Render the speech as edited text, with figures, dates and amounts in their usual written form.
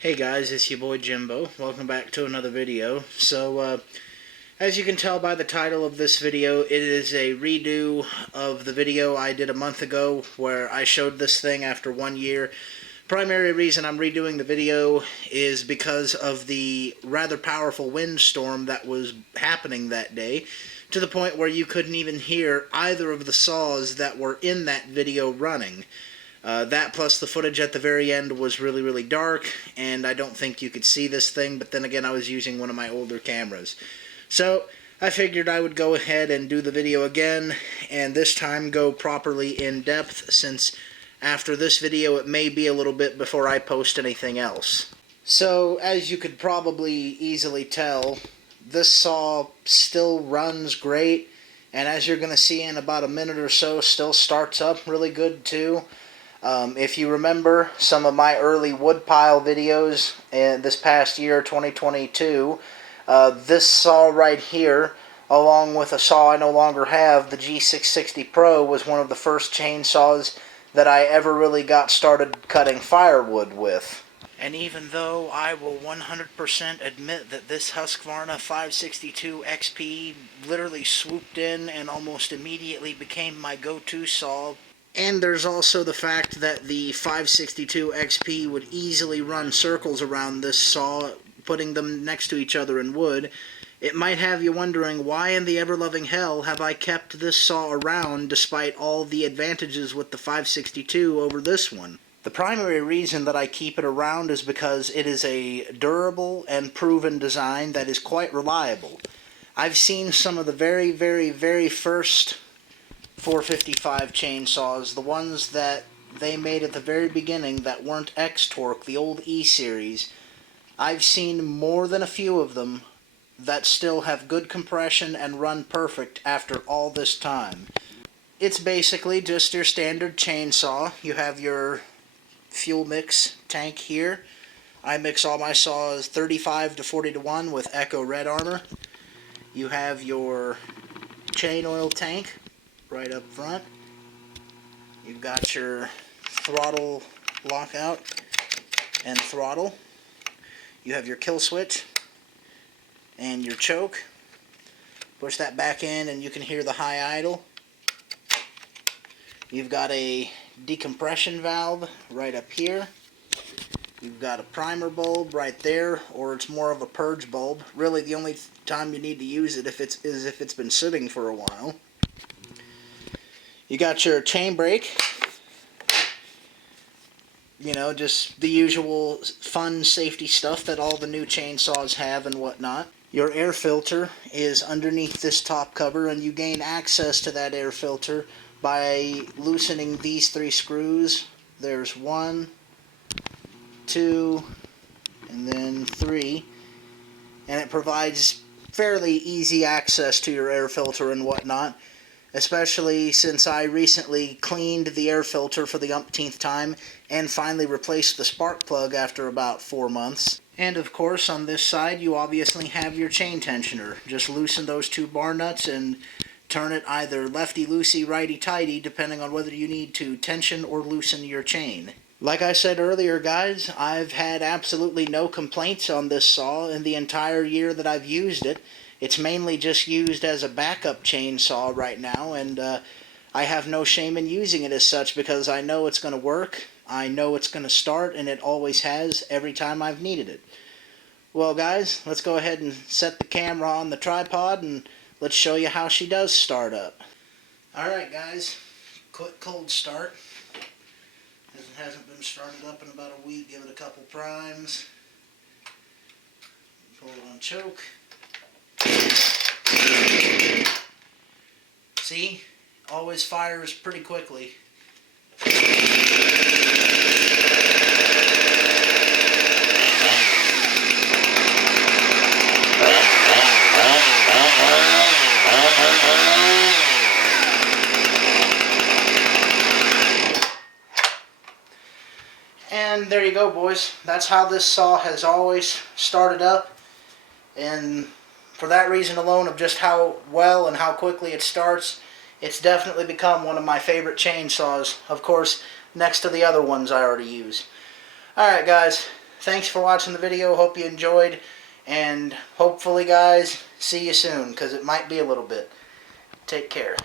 Hey guys, it's your boy Jimbo. Welcome back to another video. As you can tell by the title of this video, it is a redo of the video I did a month ago where I showed this thing after 1 year. Primary reason I'm redoing the video is because of the rather powerful windstorm that was happening that day, to the point where you couldn't even hear either of the saws that were in that video running. That plus the footage at the very end was really dark, and I don't think you could see this thing, but then again I was using one of my older cameras. So I figured I would go ahead and do the video again, and this time go properly in depth, since after this video it may be a little bit before I post anything else. So as you could probably easily tell, this saw still runs great, and as you're going to see in about a minute or so, still starts up really good too. If you remember some of my early woodpile videos in this past year, 2022, this saw right here, along with a saw I no longer have, the G660 Pro, was one of the first chainsaws that I ever really got started cutting firewood with. And even though I will 100% admit that this Husqvarna 562 XP literally swooped in and almost immediately became my go-to saw, and there's also the fact that the 562 XP would easily run circles around this saw, putting them next to each other in wood, it might have you wondering, why in the ever-loving hell have I kept this saw around despite all the advantages with the 562 over this one? The primary reason that I keep it around is because it is a durable and proven design that is quite reliable. I've seen some of the very first 455 chainsaws, the ones that they made at the very beginning that weren't X-Torque, the old E-Series. I've seen more than a few of them that still have good compression and run perfect after all this time. It's basically just your standard chainsaw. You have your fuel mix tank here. I mix all my saws 35 to 40 to 1 with Echo Red Armor. You have your chain oil tank right up front. You've got your throttle lockout and throttle. You have your kill switch and your choke. Push that back in and you can hear the high idle. You've got a decompression valve right up here. You've got a primer bulb right there, or it's more of a purge bulb. Really the only time you need to use it is if it's been sitting for a while. You got your chain brake, you know, just the usual fun safety stuff that all the new chainsaws have and whatnot. Your air filter is underneath this top cover, and you gain access to that air filter by loosening these 3 screws. There's 1, 2, and then 3, and it provides fairly easy access to your air filter and whatnot, especially since I recently cleaned the air filter for the umpteenth time and finally replaced the spark plug after about 4 months. And of course, on this side you obviously have your chain tensioner. Just loosen those 2 bar nuts and turn it either lefty-loosey, righty-tighty, depending on whether you need to tension or loosen your chain. Like I said earlier, guys, I've had absolutely no complaints on this saw in the entire year that I've used it. It's mainly just used as a backup chainsaw right now, and I have no shame in using it as such because I know it's going to work, I know it's going to start, and it always has every time I've needed it. Well guys, let's go ahead and set the camera on the tripod and let's show you how she does start up. Alright guys, quick cold start. As it hasn't been started up in about a week, give it a couple primes. Pull it on choke. See? Always fires pretty quickly. And there you go, boys. That's how this saw has always started up. And for that reason alone of just how well and how quickly it starts, it's definitely become one of my favorite chainsaws. Of course, next to the other ones I already use. Alright guys, thanks for watching the video. Hope you enjoyed. And hopefully, guys, see you soon, because it might be a little bit. Take care.